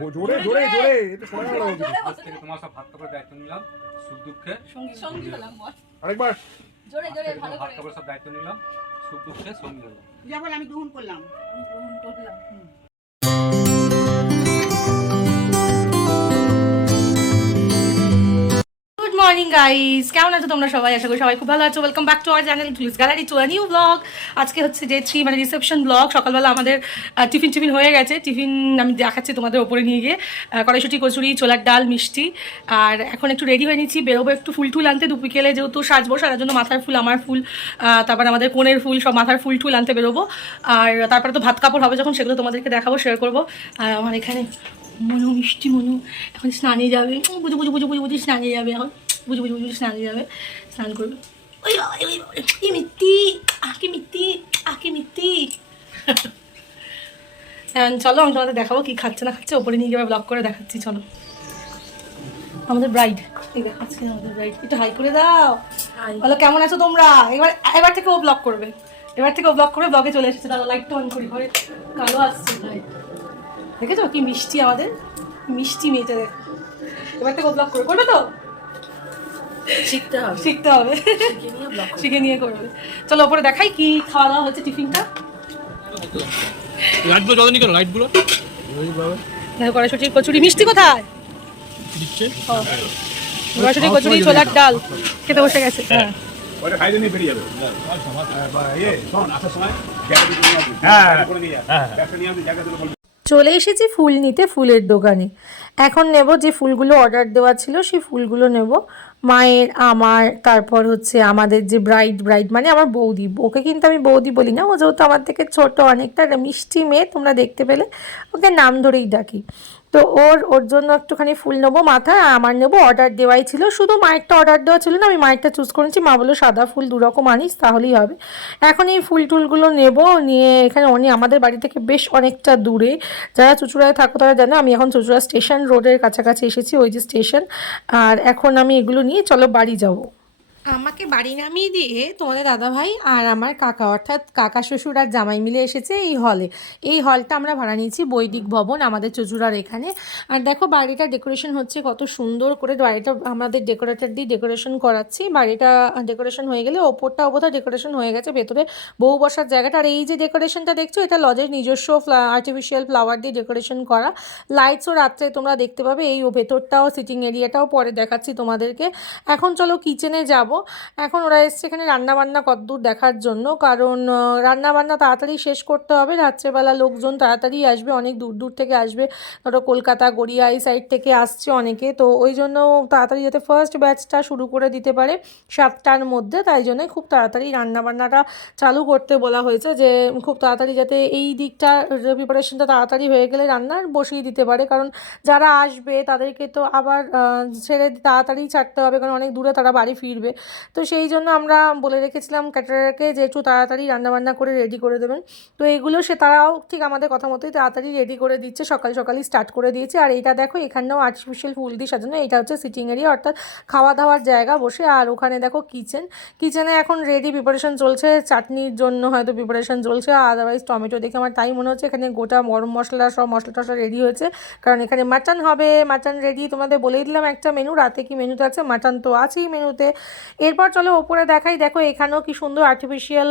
জোরে জোরে জোরে এটা শোনা গেল আজ থেকে তোমার সব ভাত কাপড়ের দায়িত্ব নিলাম, সুখ দুঃখে সঙ্গী হলাম বল। আরেকবার জোরে জোরে ভালো ভাত করে কাপড়ের সব দায়িত্ব নিলাম, সুখ দুঃখে সঙ্গী হলাম। যেমন আমি গ্রহণ করলাম। আমি গ্রহণ করলাম। গুড মর্নিং গাইস, কেমন আছো তোমরা সবাই? আশা করি সবাই খুব ভালো আছো। Welcome back to our channel Tuli's gallery to a new blog. আজকে হচ্ছে ডে 3, মানে রিসেপশন ব্লগ। সকালবেলা আমাদের টিফিন হয়ে গেছে। টিফিন আমি দেখাচ্ছি তোমাদের ওপরে নিয়ে গিয়ে। কড়াইশুঁটি, কচুরি, ছোলার ডাল, মিষ্টি। আর এখন একটু রেডি হয়ে নিচ্ছি, বেরোবো একটু ফুল টুল আনতে। দুপুরবেলা যেহেতু সাজবো, সারার জন্য মাথার ফুল, আমার ফুল, তারপর আমাদের কোণের ফুল, সব মাথার ফুল টুল আনতে বেরোবো। আর তারপরে তো ভাত কাপড় হবে যখন, সেগুলো তোমাদেরকে দেখাবো, শেয়ার করবো। আর আমার এখানে মনু, মিষ্টি মনু এখন স্নানে যাবে। বুঝু বুঝু বুঝু বুঝু বুঝু স্নানে যাবে এখন। বুঝু বুঝু বুঝু স্নানে যাবে, স্নান করবে। ওই কি মিত্তি, আঁকি মিত্তি, আঁকি মিত্তি। চলো আমি তোমাদের দেখাবো কি খাচ্ছে না খাচ্ছে, ওপরে নিয়ে গিয়ে ব্লগ করে দেখাচ্ছি। চলো আমাদের ব্রাইড, এই দেখাচ্ছি আমাদের ব্রাইড। একটু হাই করে দাও, বলো কেমন আছো তোমরা। এবার থেকে ও ব্লগ করবে, এবার থেকে ও ব্লগ করবে। ব্লগে চলে এসেছে। দাদা লাইটটা অন করি, ঘরে কালো আসছে লাইট। দেখেছো কি মিষ্টি আমাদের মিষ্টি মেয়েটা, দেখো। এবার থেকে ও ব্লগ করবে তো, শিখতে হবে শিখে নিয়ে করবে। চলো ওপরে দেখাই কি খাওয়া দাওয়া হচ্ছে টিফিনটা। লাইটগুলো জ্বালানি কেন? লাইটগুলো দেখো কড়াইশুঁটি, কচুরি, মিষ্টি কোথায়? কড়াইশুঁটি, কচুরি, ছোলার ডাল খেতে বসে গেছে। হ্যাঁ ওটা খাইতে নিয়ে বেরিয়ে যাবে। চলে এসেছি ফুল নিতে, ফুলের দোকানে। এখন নেব যে ফুলগুলো অর্ডার দেওয়া ছিল, সেই ফুলগুলো নেব। মায়ের, আমার, তারপর হচ্ছে আমাদের যে ব্রাইড মানে আমার বৌদি। ওকে কিন্তু আমি বৌদি বলি না, ও যেহেতু আমার থেকে ছোট অনেকটা, মিষ্টি মেয়ে, তোমরা দেখতে পেলে, ওকে নাম ধরেই ডাকি। তো ওর জন্য একটুখানি ফুল নেবো মাথায়, আর আমার নেবো। অর্ডার দেওয়াই ছিল, শুধু মায়েরটা অর্ডার দেওয়া ছিল না, আমি মায়েরটা চুজ করেছি। মা বললো সাদা ফুল 2 রকম আনিস তাহলেই হবে। এখন এই ফুল টুলগুলো নেবো, নিয়ে এখানে আমাদের বাড়ি থেকে বেশ অনেকটা দূরে। যারা চুঁচুড়ায় থাকো তারা জানো, আমি এখন চুঁচুড়া স্টেশন রোডের কাছাকাছি এসেছি, ওই যে স্টেশন। আর এখন আমি এগুলো নিয়ে চলো বাড়ি যাবো। আমাকে বাড়ি নামিয়ে দিয়ে তোমাদের দাদাভাই আর আমার কাকা, অর্থাৎ কাকা শ্বশুর আর জামাই মিলে এসেছে এই হলে। এই হলটা আমরা ভাড়া নিয়েছি বৈদিক ভবন, আমাদের চুঁচুড়ার এখানে। আর দেখো বাড়িটা ডেকোরেশন হচ্ছে কত সুন্দর করে। বাড়িটা আমাদের ডেকোরেটর দিয়ে ডেকোরেশন করাচ্ছি। বাড়িটা ডেকোরেশন হয়ে গেলে ওপরটা বোধহয় ডেকোরেশন হয়ে গেছে, ভেতরে বউ বসার জায়গাটা। আর এই যে ডেকোরেশনটা দেখছো, এটা লজের নিজস্ব আর্টিফিশিয়াল ফ্লাওয়ার দিয়ে ডেকোরেশন করা। লাইটসও রাত্রে তোমরা দেখতে পাবে। এই ভেতরটাও, সিটিং এরিয়াটাও পরে দেখাচ্ছি তোমাদেরকে। এখন চলো কিচেনে যাব। এখন ওরা এসছে এখানে রান্নাবান্না কতদূর দেখার জন্য, কারণ রান্নাবান্না তাড়াতাড়ি শেষ করতে হবে। রাত্রেবেলা লোকজন তাড়াতাড়ি আসবে, অনেক দূর দূর থেকে আসবে। ধরো কলকাতা, গড়িয়া এই সাইড থেকে আসছে অনেকে, তো ওই জন্য তাড়াতাড়ি যাতে ফার্স্ট ব্যাচটা শুরু করে দিতে পারে 7টার মধ্যে, তাই জন্যই খুব তাড়াতাড়ি রান্নাবান্নাটা চালু করতে বলা হয়েছে, যে খুব তাড়াতাড়ি যাতে এই দিকটা প্রিপারেশনটা তাড়াতাড়ি হয়ে গেলে রান্নার বসিয়ে দিতে পারে। কারণ যারা আসবে তাদেরকে তো আবার ছেড়ে তাড়াতাড়ি ছাড়তে হবে, কারণ অনেক দূরে তারা বাড়ি ফিরবে। তো সেই জন্য আমরা বলে রেখেছিলাম ক্যাটারারকে যে একটু তাড়াতাড়ি রান্নাবান্না করে রেডি করে দেবেন। তো এইগুলো তারাও ঠিক আমাদের কথা মতোই তাড়াতাড়ি রেডি করে দিচ্ছে, সকালই স্টার্ট করে দিয়েছে। আর এইটা দেখো, এখানেও আর্টিফিশিয়াল ফুল দিয়ে সাজানো। এটা হচ্ছে সিটিং এরিয়া, অর্থাৎ খাওয়া দাওয়ার জায়গা বসে। আর ওখানে দেখো কিচেনে এখন রেডি প্রিপারেশন চলছে, চাটনির জন্য হয়তো প্রিপারেশন চলছে। আদারওয়াইজ টমেটো দেখে আমার তাই মনে হচ্ছে এখানে গোটা গরম মশলা, সব মশলা টশলা রেডি হয়েছে, কারণ এখানে মাটন হবে। মাটন রেডি, তোমাদের বলেই দিলাম একটা মেনু, রাতে কি মেনুতে আছে, মাটন তো আছেই মেনুতে। এরপর চলো ওপরে দেখাই। দেখো এখানেও কি সুন্দর আর্টিফিশিয়াল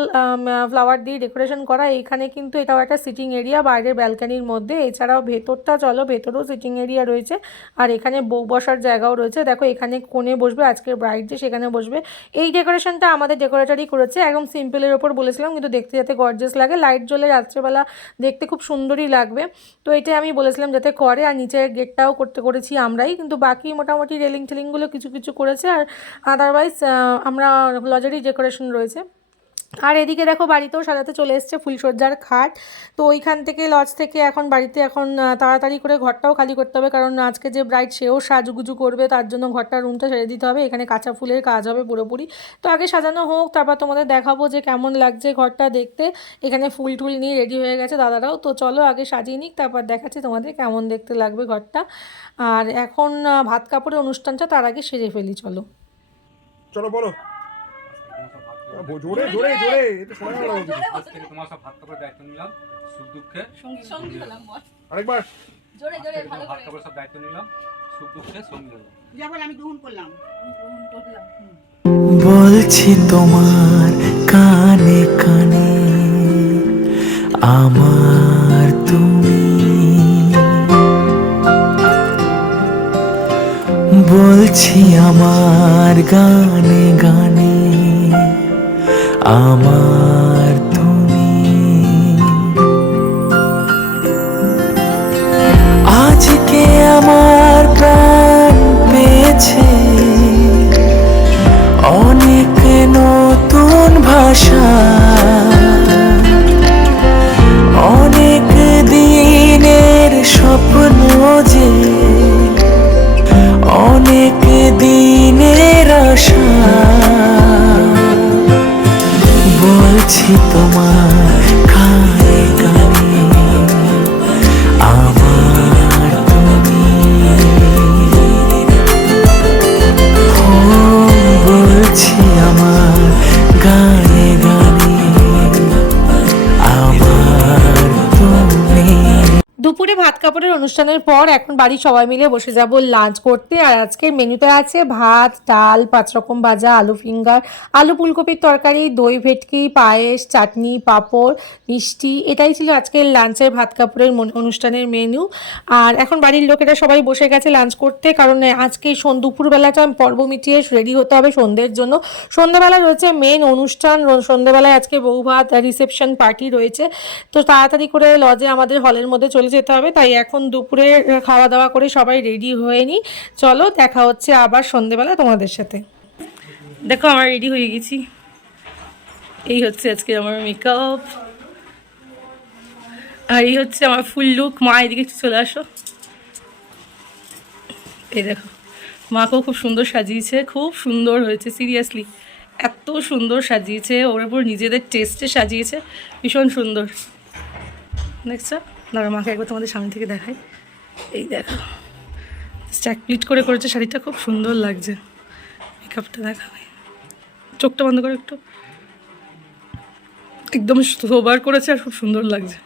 ফ্লাওয়ার দিয়ে ডেকোরেশন করা। এইখানে কিন্তু এটাও একটা সিটিং এরিয়া বাইরের ব্যালকানির মধ্যে। এছাড়াও ভেতরটা চলো, ভেতরেও সিটিং এরিয়া রয়েছে, আর এখানে বউ বসার জায়গাও রয়েছে। দেখো এখানে কোণে বসবে, আজকের ব্রাইড যে সেখানে বসবে। এই ডেকোরেশনটা আমাদের ডেকোরেটরই করেছে, একদম সিম্পলের ওপর বলেছিলাম, কিন্তু দেখতে যাতে গর্জিয়াস লাগে। লাইট জ্বলে রাত্রেবেলা দেখতে খুব সুন্দরই লাগবে, তো এটাই আমি বলেছিলাম যাতে করে। আর নিচের গেটটাও করেছি আমরাই, কিন্তু বাকি মোটামুটি রেলিং টেলিংগুলো কিছু করেছে। আর আদারওয়াইজ আমরা লজেরই ডেকোরেশন রয়েছে। আর এদিকে দেখো বাড়িতেও সাজাতে চলে এসছে ফুলসজ্জার খাট। তো ওইখান থেকে লজ থেকে এখন বাড়িতে এখন তাড়াতাড়ি করে ঘরটাও খালি করতে হবে, কারণ আজকে যে ব্রাইড সেও সাজুগুজু করবে, তার জন্য ঘরটা, রুমটা সেরে দিতে হবে। এখানে কাঁচা ফুলের কাজ হবে পুরোপুরি। তো আগে সাজানো হোক, তারপর তোমাদের দেখাবো যে কেমন লাগছে ঘরটা দেখতে। এখানে ফুল টুল নিয়ে রেডি হয়ে গেছে দাদারাও। তো চলো আগে সাজিয়ে নিক, তারপর দেখাচ্ছি তোমাদের কেমন দেখতে লাগবে ঘরটা। আর এখন ভাত কাপড়ের অনুষ্ঠানটা তার আগে সেরে ফেলি। চলো চলো বলো জোরে জোরে জোরে এটা শোনা গেল। আজ থেকে তোমার সব ভাত কাপড়ের দায়িত্ব নিলাম, সুখ দুঃখে সঙ্গী হলাম বল। আরেকবার আজ থেকে তোমার ভাত কাপড় সব দায়িত্ব নিলাম, সুখ দুঃখে সঙ্গী হলাম। যেমন আমি গ্রহণ করলাম। বলছি তোমার কানে কানে আমার তুমি, বলছি আমার গানে গানে আমার তুমি। আজকে আমার প্রাণ পেয়েছে অনেক নতুন ভাষা, অনেক দিনের স্বপ্ন যে অনেক দিনের আশা। বলছি তোমার কানে কানে আমার তুমি, বলছি আমার গানে গানে আমার তুমি। দুপুরে ভাত কাপড়ের অনুষ্ঠানের পর এখন বাড়ির সবাই মিলে বসে যাব লাঞ্চ করতে। আর আজকের মেনুতে আছে ভাত, ডাল, 5 রকম ভাজা, আলু ফিঙ্গার, আলু ফুলকপির তরকারি, দই ভেটকি, পায়েস, চাটনি, পাঁপড়, মিষ্টি। এটাই ছিল আজকের লাঞ্চের ভাত কাপড়ের অনুষ্ঠানের মেনু। আর এখন বাড়ির লোকেরা সবাই বসে গেছে লাঞ্চ করতে, কারণ আজকে দুপুরবেলাটা পর্ব মিটিয়ে রেডি হতে হবে সন্ধ্যের জন্য। সন্ধ্যাবেলা রয়েছে মেন অনুষ্ঠান, সন্ধ্যাবেলায় আজকে বৌভাত রিসেপশন পার্টি রয়েছে। তো তাড়াতাড়ি করে লজে আমাদের হলের মধ্যে চলে যেতে হবে, তাই এখন দুপুরে খাওয়া দাওয়া করে সবাই রেডি হয়ে নিই। চলো দেখা হচ্ছে আবার সন্ধ্যেবেলা তোমাদের সাথে। দেখো আমরা রেডি হয়ে গেছি, এই হচ্ছে আজকে আমার মেকআপ, আর এই হচ্ছে আমার ফুল লুক। মা এদিকে একটু চলে আসো, এই দেখো মাকেও খুব সুন্দর সাজিয়েছে, খুব সুন্দর হয়েছে, সিরিয়াসলি এত সুন্দর সাজিয়েছে, ওর উপর নিজেদের টেস্টে সাজিয়েছে, ভীষণ সুন্দর। দেখছো, দাঁড়া মাকে একবার তোমাদের সামনে থেকে দেখাই। এই দেখো স্ট্যাক প্লিট করে করেছে শাড়িটা, খুব সুন্দর লাগছে। মেকআপটা দেখাবে, চোখটা বন্ধ করে একটু, একদম সোবার করেছে আর খুব সুন্দর লাগছে।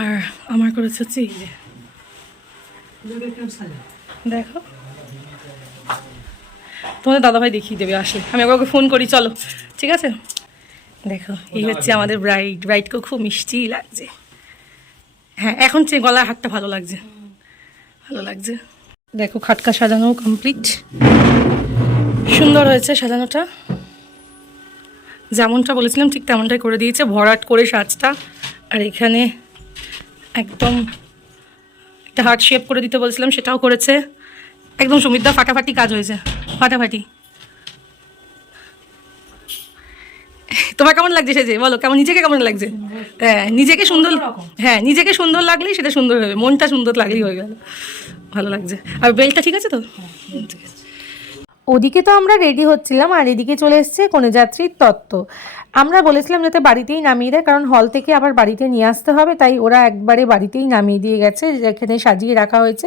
আর আমার করেছে হচ্ছে এই যে দেখো, তোমাদের দাদাভাই দেখিয়ে দেবে আসলে, আমি ওকে ফোন করি, চলো ঠিক আছে। দেখো এই হচ্ছে আমাদের ব্রাইডকেও খুব মিষ্টি লাগছে। হ্যাঁ এখন গলার হাতটা ভালো লাগছে, ভালো লাগছে। দেখো খাটকা সাজানো কমপ্লিট, সুন্দর হয়েছে সাজানোটা, যেমনটা বলেছিলাম ঠিক তেমনটাই করে দিয়েছে, ভরাট করে সাজটা। আর এখানে একদম একটা হার্ট শেপ করে দিতে বলছিলাম, সেটাও করেছে একদম। সুমিতদা ফাটাফাটি কাজ হয়েছে, ফাটাফাটি। তোমার কেমন লাগছে সেজে বলো, কেমন নিজেকে কেমন লাগছে? হ্যাঁ নিজেকে সুন্দর, হ্যাঁ নিজেকে সুন্দর লাগলেই সেটা সুন্দর হবে, মনটা সুন্দর লাগলেই হয়ে গেল, ভালো লাগছে। আর বেলটা ঠিক আছে তো? ঠিক আছে। ওদিকে তো আমরা রেডি হচ্ছিলাম, আর এদিকে চলে এসছে কনেযাত্রীর তত্ত্ব। আমরা বলেছিলাম যাতে বাড়িতেই নামিয়ে দেয়, কারণ হল থেকে আবার বাড়িতে নিয়ে আসতে হবে, তাই ওরা একবারে বাড়িতেই নামিয়ে দিয়ে গেছে, যেখানে সাজিয়ে রাখা হয়েছে।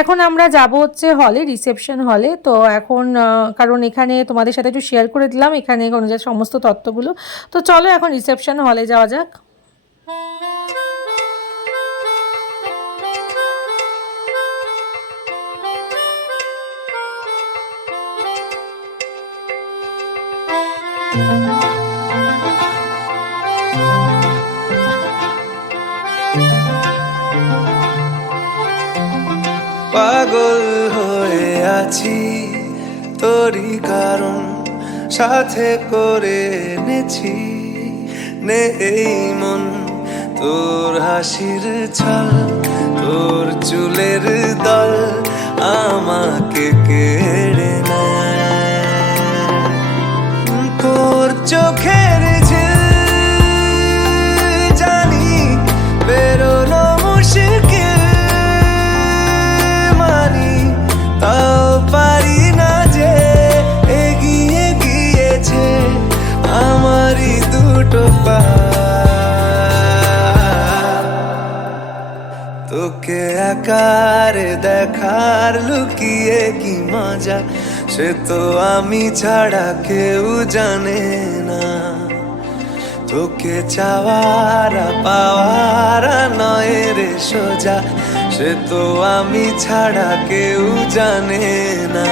এখন আমরা যাব হচ্ছে হলে, রিসেপশন হলে। তো এখন কারণ এখানে তোমাদের সাথে একটু শেয়ার করে দিলাম এখানে কনেযাত্রীর সমস্ত তত্ত্বগুলো। তো চলো এখন রিসেপশন হলে যাওয়া যাক। পাগল হয়ে আছি তোরই কারণ, সাথে করে এনেছি নেই মন তোর হাসির ছল, তোর চুলের দল আমাকে কেড়ে নেয়, তোর চোখের জানি বেরোনো মুশকিল, মানি তাও পারি না যে এগিয়ে গিয়েছে আমারই দুটো পা। তোকে আকার দেখার লুকিয়ে কি মজা, সে তো আমি ছাড়া কেউ জানে না। তোকে চাওয়ারা পাওয়ারা নয় রে সোজা, সে তো আমি ছাড়া কেউ জানে না।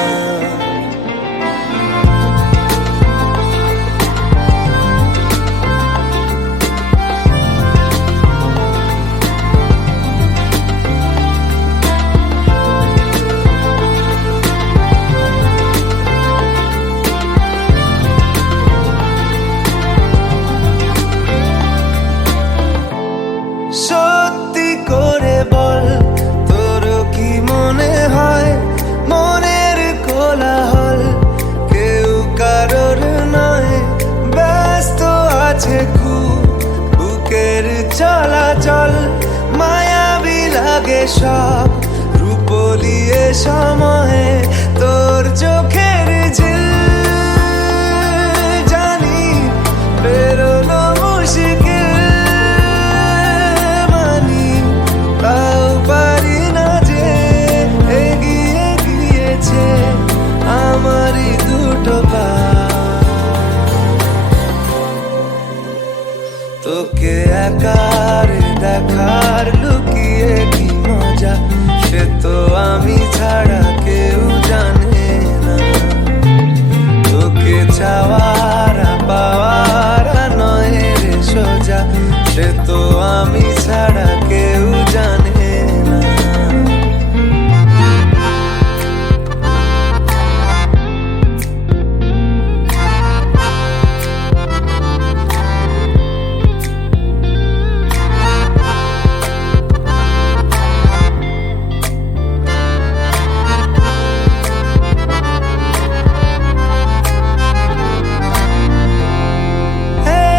সত্যি করে বল, তোর কি মনে হয় মনের কোলাহল কেউ কারোর নয়, ব্যস্ত আছে খুব বুকের চলাচল, মায়াবী লাগে সব রূপলিয়ে সময়ে তোর চোখের ঝিল, জানি বেরোনো মুশকিল, তাও পারি না যে এগিয়ে গিয়েছে আমারই দুটো পা। তোকে একার দেখার লুকিয়ে কি মজা, সে তো আমি ছাড়া কেউ জানে না। তোকে চাওয়ারা পাওয়ারা নয় রে সোজা, সে তো আমি ছাড়া কেউ জানে না।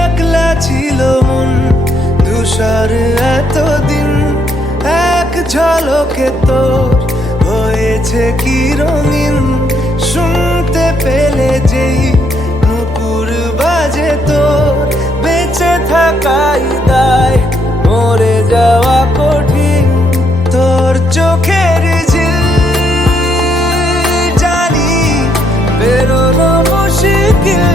একলা ছিল মন ধূসর এতদিন, এক ঝলকে তোর হয়েছে কি রঙিন, শুনতে পেলে যেই নুপুর বাজে তোর, বেঁচে থাকাই দায় মরে যাওয়া কঠিন, তোর চোখের ঝিল, জানি বেরোনো মুশকিল,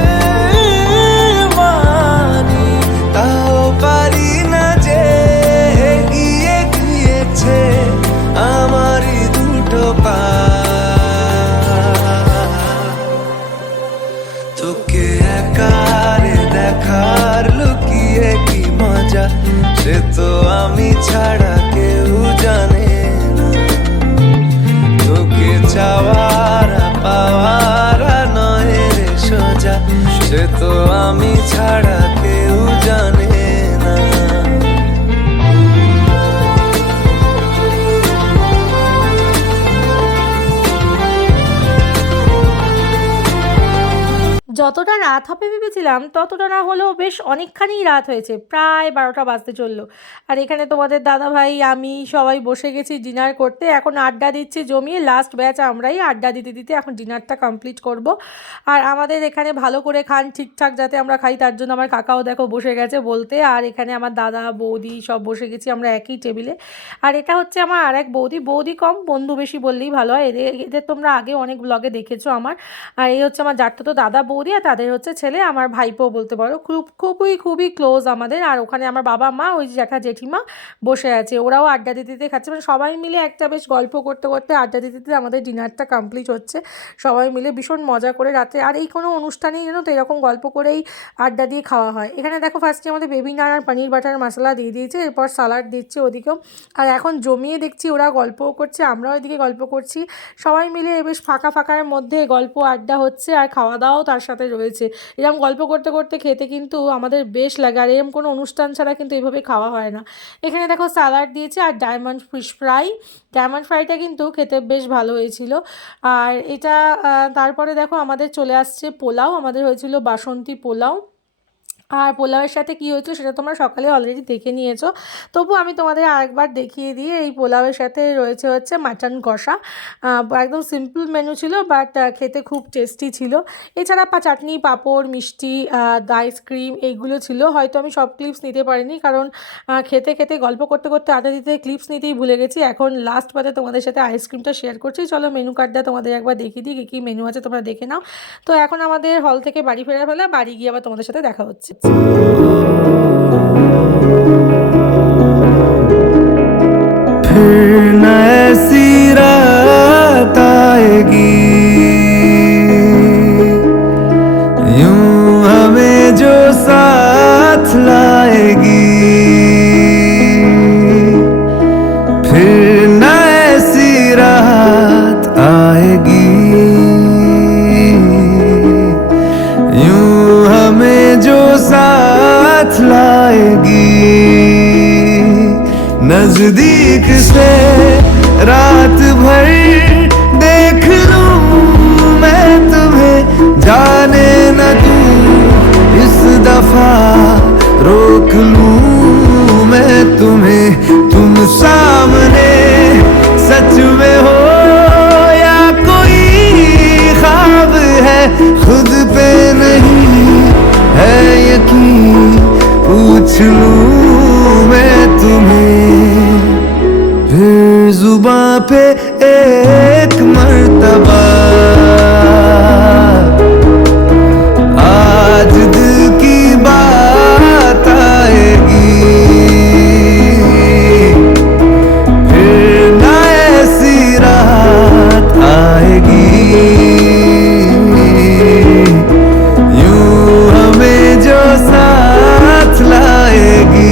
মানি তাও পারি না যে এগিয়ে গিয়েছে আমারই দুটো পা। তোকে একারে দেখার লুকিয়ে কি মজা, সে তো আমি ছাড়া কেউ জানে না। তোকে চাওয়ারা পাওয়ারা নয় রে সোজা, সে তো আমি ছাড়া কেউ জানে না। যতটা রাত হবে ভেবেছিলাম ততটা না হলেও বেশ অনেকখানি রাত হয়েছে, প্রায় 12টা বাজতে চললো। আর এখানে তোমাদের দাদা ভাই আমি সবাই বসে গেছি ডিনার করতে, এখন আড্ডা দিচ্ছি জমিয়ে, লাস্ট ব্যাচ আমরাই আড্ডা দিতে দিতে এখন ডিনারটা কমপ্লিট করব। আর আমাদের এখানে ভালো করে খান ঠিকঠাক যাতে আমরা খাই, তার জন্য আমার কাকাও দেখো বসে গেছে বলতে, আর এখানে আমার দাদা বৌদি সব বসে গেছি আমরা একই টেবিলে। আর এটা হচ্ছে আমার আর এক বৌদি, বৌদি কম বন্ধু বেশি বললেই ভালো হয়, এদের তোমরা আগে অনেক ব্লগে দেখেছো আমার। আর এই হচ্ছে আমার তো দাদা বৌদি, আর তাদের হচ্ছে ছেলে আমার ভাইপো বলতে পারো, খুবই ক্লোজ আমাদের। আর ওখানে আমার বাবা মা ওই জ্যাঠা জেঠিমা বসে আছে, ওরাও আড্ডা দিতে দিতে খাচ্ছে, মানে সবাই মিলে একটা বেশ গল্প করতে করতে আড্ডা দিতে দিতে আমাদের ডিনারটা কমপ্লিট হচ্ছে, সবাই মিলে ভীষণ মজা করে রাতে। আর এই কোনো অনুষ্ঠানেই জানো তো এরকম গল্প করেই আড্ডা দিয়ে খাওয়া হয়। এখানে দেখো ফার্স্টে আমাদের বেবি নান আর পনির বাটার মশলা দিয়ে দিয়েছে, এরপর সালাড দিচ্ছে ওদিকেও। আর এখন জমিয়ে দেখছি ওরা গল্পও করছে, আমরাও এদিকে গল্প করছি, সবাই মিলে বেশ ফাঁকা ফাঁকার মধ্যে গল্প আড্ডা হচ্ছে, আর খাওয়া দাওয়াও তার সাথে রয়েছে। এরকম গল্প করতে করতে খেতে কিন্তু আমাদের বেশ লাগে, আর এরকম কোনো অনুষ্ঠান ছাড়া কিন্তু এইভাবে খাওয়া হয় না। এখানে দেখো স্যালাড দিয়েছে আর ডায়মন্ড ফ্রাইটা কিন্তু খেতে বেশ ভালো হয়েছিল। আর এটা তারপরে দেখো আমাদের চলে আসছে পোলাও, আমাদের হয়েছিল বাসন্তী পোলাও। আর পোলাওয়ের সাথে কী হয়েছিল সেটা তোমরা সকালে অলরেডি দেখে নিয়েছো, তবু আমি তোমাদের আরেকবার দেখিয়ে দিই। এই পোলাওয়ের সাথে রয়েছে হচ্ছে মাটন কষা, একদম সিম্পল মেনু ছিল বাট খেতে খুব টেস্টি ছিল। এছাড়া চাটনি পাঁপড় মিষ্টি আইসক্রিম এইগুলো ছিল। হয়তো আমি সব ক্লিপস নিতে পারিনি, কারণ খেতে খেতে গল্প করতে করতে আড্ডা দিতে ক্লিপস নিতেই ভুলে গেছি। এখন লাস্ট পাতে তোমাদের সাথে আইসক্রিমটা শেয়ার করছি, চলো মেনু কার্ডটা তোমাদের একবার দেখিয়ে দিই, কী মেনু আছে তোমরা দেখে নাও। তো এখন আমাদের হল থেকে বাড়ি ফেরার ফেলা, বাড়ি গিয়ে আবার তোমাদের সাথে দেখা হচ্ছে। फिर न ऐसी रात आएगी यूं हमें जो साथ लाएगी, फिर न ऐसी रात आएगी यूं हमें जो साथ लाएगी। नजदीक से रात भर देख लूं मैं तुम्हें, जाने न दूं इस दफा रोक लूं मैं तुम्हें। तुम सामने सच में हो या कोई ख्वाब है, खुद पे नहीं है यकीन, पूछ लूं मैं तुम्हें। फिर जुबां पे एक मर्तबा आज दिल की बात आएगी, फिर ना ऐसी रात आएगी यूं हमें जो साथ लाएगी।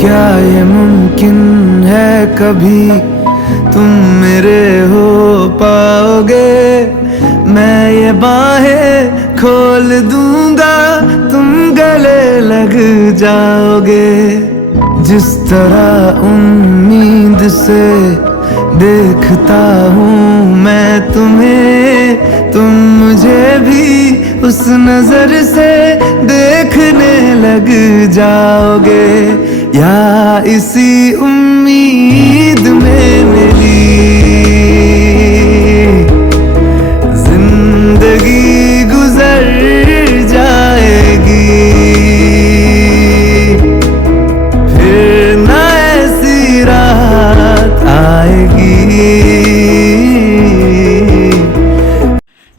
क्या ये मुमकिन है कभी तुम मेरे हो पाओगे, मैं ये बाहें खोल दूंगा तुम गले लग जाओगे। जिस तरह उम्मीद से देखता हूँ मैं तुम्हें, तुम मुझे भी उस नजर से देखने लग जाओगे। या इसी उम्मीद में मेरी जिंदगी गुजर जाएगी, फिर ना ऐसी रात आएगी।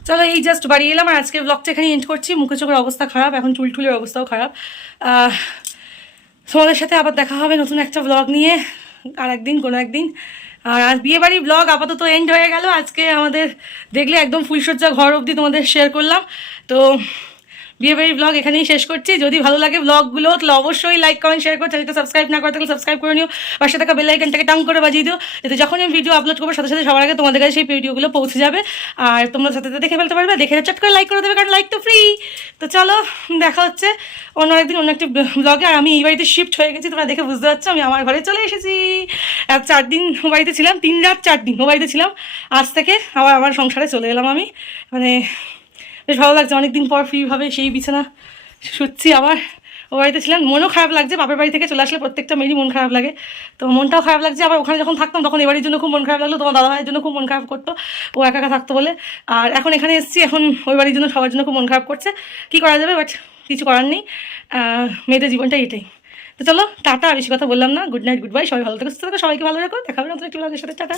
চলো এই জাস্ট বাড়ি এলাম আর আজকে ব্লগটা এখানে এন্ড করছি। মুখে চোখের অবস্থা খারাপ, এখন চুল টুলের অবস্থাও খারাপ। তোমাদের সাথে আবার দেখা হবে নতুন একটা ব্লগ নিয়ে আর একদিন, কোনো একদিন। আর আজ বিয়েবাড়ির ব্লগ আপাতত এন্ড হয়ে গেল। আজকে আমাদের দেখলে একদম ফুলসজ্জা ঘর অবধি তোমাদের শেয়ার করলাম। তো বিয়েবাড়ির ব্লগ এখানেই শেষ করছি। যদি ভালো লাগে ব্লগগুলো তাহলে অবশ্যই লাইক কমেন্ট শেয়ার করো। চ্যানেলটা সাবস্ক্রাইব না করে থাকলে সাবস্ক্রাইব করে নিও, পাশে থাকা বেল আইকনটাকে টাং করে বাজিয়ে দিও, যাতে যখন আমি ভিডিও আপলোড করবো সাথে সাথে সবার আগে তোমাদের কাছে সেই ভিডিওগুলো পৌঁছে যাবে। আর তোমরা সাথে সাথে দেখে ফেলতে পারবে, দেখে চট করে লাইক করে দেবে, কারণ লাইক তো ফ্রি। তো চলো দেখা হচ্ছে অন্য একদিন অন্য একটি ব্লগে। আর আমি এই বাড়িতে শিফট হয়ে গেছি, তোমরা দেখে বুঝতে পারছো আমি আমার ঘরে চলে এসেছি। 4 দিন ও বাড়িতে ছিলাম, 3 রাত 4 দিন ও বাড়িতে ছিলাম। আজ থেকে আবার আমার সংসারে চলে এলাম আমি। মানে বেশ ভালো লাগছে, অনেকদিন পর ফ্রিভাবে সেই বিছানা শুচ্ছি। আবার ও বাড়িতে ছিলাম, মনও খারাপ লাগছে। বাপের বাড়ি থেকে চলে আসলে প্রত্যেকটা মেয়েরই মন খারাপ লাগে, তো মনটাও খারাপ লাগছে। আবার ওখানে যখন থাকতাম তখন এবারের জন্য খুব মন খারাপ লাগলো, তোমার দাদাভাইয়ের জন্য খুব মন খারাপ করতো, ও একা একা থাকতো বলে। আর এখন এখানে এসেছি, এখন ওই বাড়ির জন্য সবার জন্য খুব মন খারাপ করছে। কী করা যাবে, বাট কিছু করার নেই, মেয়েদের জীবনটা এটাই। তো চলো টাটা, বেশি কথা বললাম না। গুড নাইট, গুড বাই, সবাই ভালো থাকো, সুস্থ থাকো, সবাইকে ভালো রাখো। দেখা হবে নতুন একটি ব্লগের সাথে। টাটা।